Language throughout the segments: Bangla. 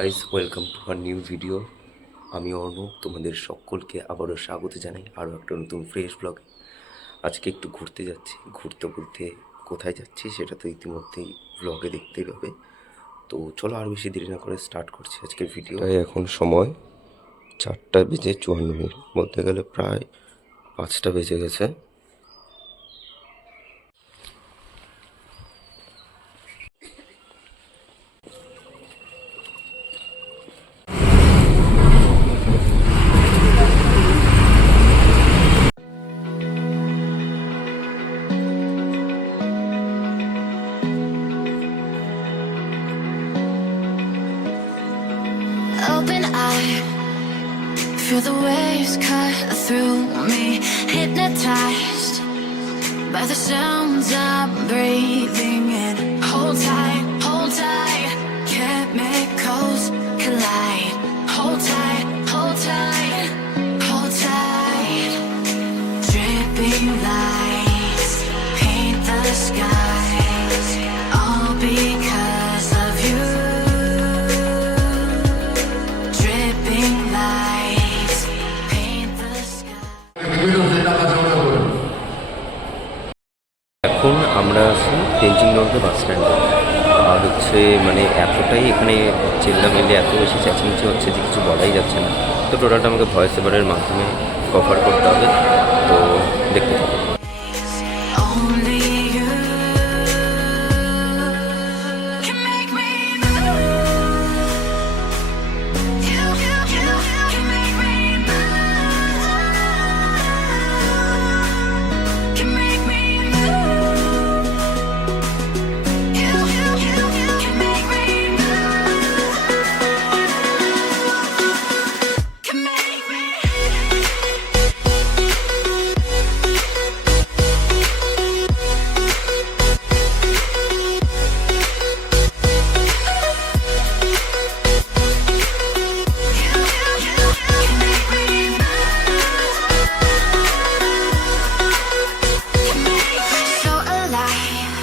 Guys welcome to our new video. আমি অর্ণব, তোমাদের সকলকে আবারও স্বাগত জানাই আরও একটা নতুন ফ্রেশ ব্লগে। আজকে একটু ঘুরতে যাচ্ছি। ঘুরতে ঘুরতে কোথায় যাচ্ছি সেটা তো ইতিমধ্যেই ব্লগে দেখতেই পাবে। তো চলো আর বেশি দেরি না করে স্টার্ট করছি আজকের ভিডিও। এখন সময় 4:54, বলতে গেলে প্রায় 5টা বেজে গেছে। Open eye, feel the waves cut through me, hypnotized by the sounds I'm breathing in. Hold tight, chemicals collide. Hold tight, hold tight, hold tight. Dripping lights paint the skies, all because of you. Dripping lights paint the sky. এখন আমরা আছি তেনজিং নর্গে বাস স্ট্যান্ডে। আর মানে এতটাই এখানে চিল্লামিল্লি, এত বেশি চেঁচামেচি হচ্ছে যে কিছু বলাই যাচ্ছে না। তো টোটালটা আমাকে ভয়েস ওভারের মাধ্যমে কভার করতে হবে, তো দেখতে থাকো। Only you can make me move. You can make me move. Can make me move. You can make me move. Can make me. So alive,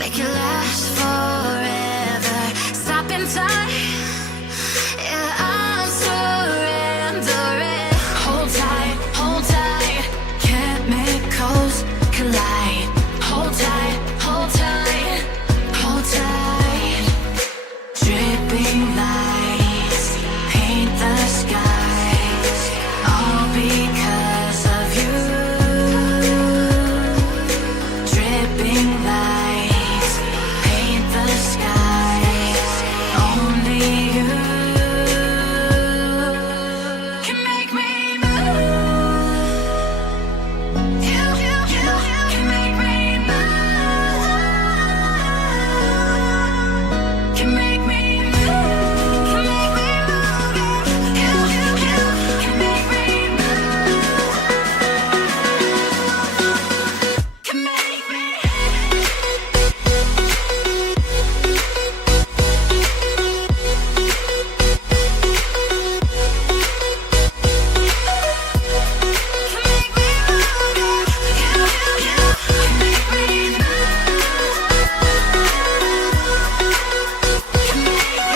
make it last forever. Stop in time, yeah, I'm surrendering. Hold tight, chemicals collide. Hold tight, hold tight, hold tight. Dripping lights paint the skies, all because of you. Dripping lights paint the skies, only you can make me move. You can make me move. Can make me move. Can make me move. You can make me move. Can make me. Can make me move. You can make me move. Can make me.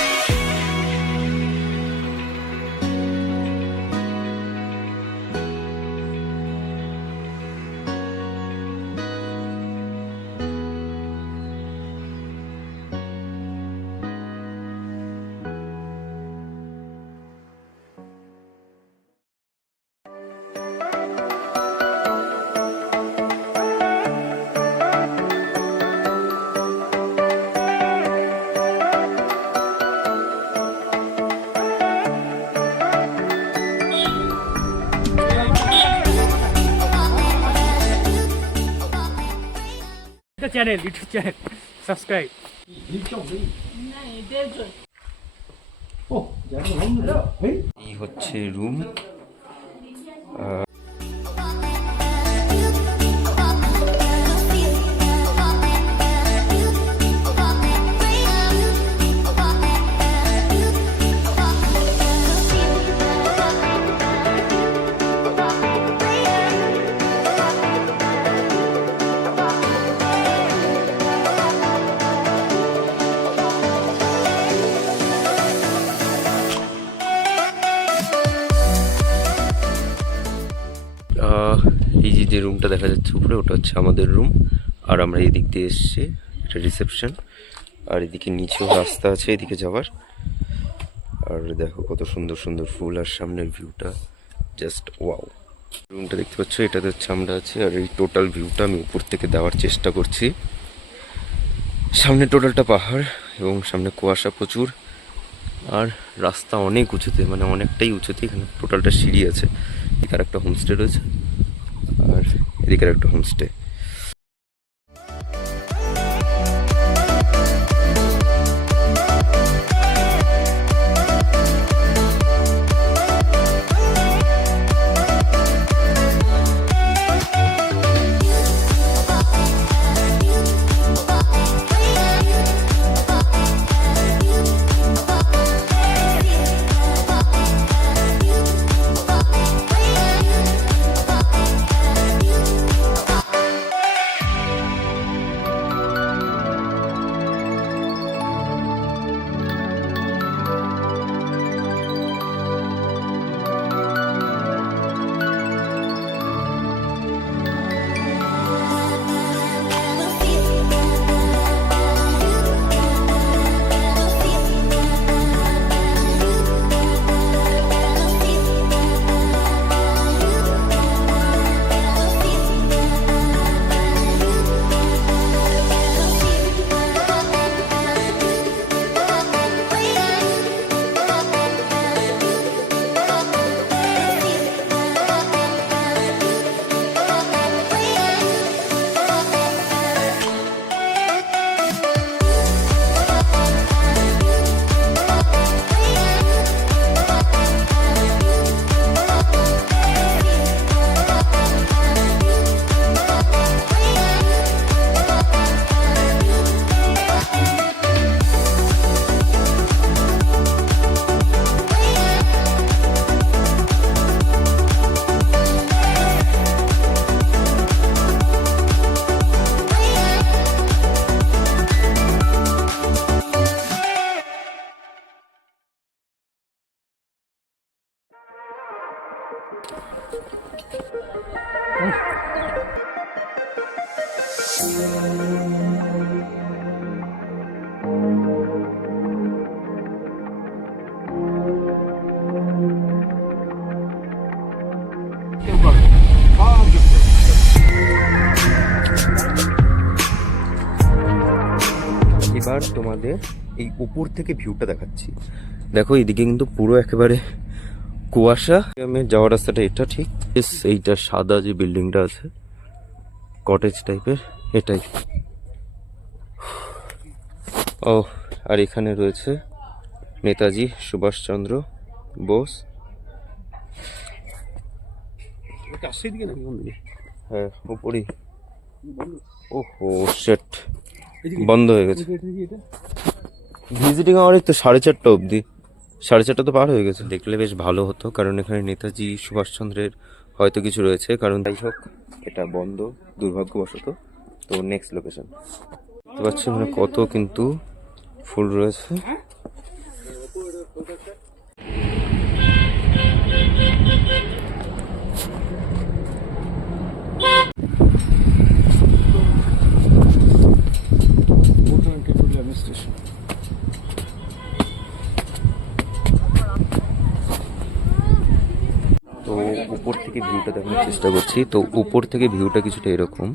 Channel YouTube channel subscribe. এই হচ্ছে রুম। যে রুমটা দেখা যাচ্ছে উপরে ওটা হচ্ছে আমাদের রুম। আর আমরা এই দিক দিয়ে এসছি, এটা রিসেপশন। আর এদিকে নিচেও রাস্তা আছে এদিকে যাওয়ার। আর দেখো কত সুন্দর সুন্দর ফুল আর সামনের ভিউটা জাস্ট ওয়াও। রুমটা দেখতে পাচ্ছ, এটাতে হচ্ছে আমরা আছি। আর এই টোটাল ভিউটা আমি উপর থেকে দেওয়ার চেষ্টা করছি। সামনে টোটালটা পাহাড় এবং সামনে কুয়াশা প্রচুর। আর রাস্তা অনেক উঁচুতে, মানে অনেকটাই উঁচুতে। এখানে টোটালটা সিঁড়ি আছে। এদিকে একটা হোমস্টে রয়েছে আর এদিকে একটা হোমস্টে। এবার তোমাদের এই উপর থেকে ভিউটা দেখাচ্ছি। দেখো এদিকে কিন্তু পুরো একেবারে কুয়াশা। আমি যাওয়ার রাস্তাটা এটা ঠিক, এইটা সাদা যে বিল্ডিংটা আছে কটেজ টাইপের, এটাই। ও আর এখানে রয়েছে নেতাজি সুভাষচন্দ্র বোস। হ্যাঁ উপরেই। ওহো সেট বন্ধ হয়ে গেছে। ভিজিটিং আওয়ার তো 4:30 অবধি, 4:30 তো পার হয়ে গেছে। দেখলে বেশ ভালো হতো, কারণ এখানে নেতাজি সুভাষচন্দ্রের হয়তো কিছু রয়েছে। কারণ যাই হোক এটা বন্ধ দুর্ভাগ্যবশত। তো নেক্সট লোকেশন দেখতে পাচ্ছি মানে কত কিন্তু ফুল রয়েছে। তো উপর থেকে ভিউটা দেখানোর চেষ্টা করছি। তো উপর থেকে ভিউটা কিছুটা এরকম।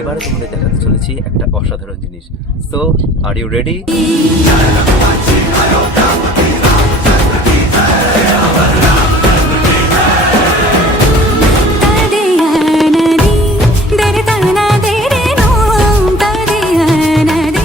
এবারে তোমাদের দেখাতে চলেছি একটা অসাধারণ জিনিস। So are you ready? നദി ദരെ തന ദരെ നോ തദിയ നദി.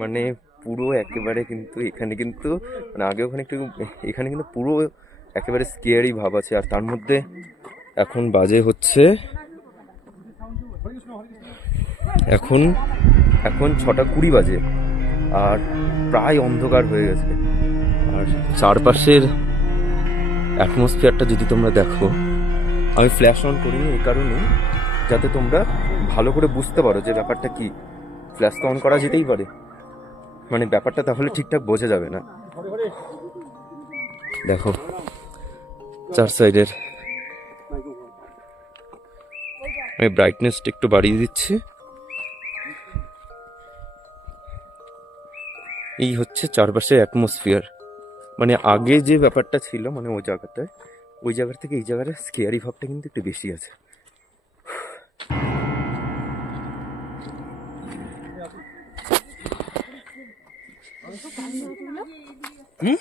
মানে পুরো একেবারে কিন্তু এখানে কিন্তু মানে আগে ওখানে একটু এখানে কিন্তু পুরো একেবারে স্কেয়ারি ভাব আছে। আর তার মধ্যে এখন বাজে হচ্ছে এখন 6:20 বাজে আর প্রায় অন্ধকার হয়ে গেছে। আর চারপাশের অ্যাটমসফিয়ারটা যদি তোমরা দেখো, আমি ফ্ল্যাশ অন করিনি এই কারণে যাতে তোমরা ভালো করে বুঝতে পারো যে ব্যাপারটা কি। ফ্ল্যাশ তো অন করা যেতেই পারে, মানে ব্যাপারটা তাহলে ঠিকঠাক বোঝা যাবে না। দেখো চার সাইডের, আমি ব্রাইটনেসটা একটু বাড়িয়ে দিচ্ছি। এই হচ্ছে চারপাশের অ্যাটমসফিয়ার। মানে আগে যে ব্যাপারটা ছিল মানে ওই জায়গার থেকে এই জায়গার স্কেয়ারি ভাবটা কিন্তু একটু বেশি আছে। হুম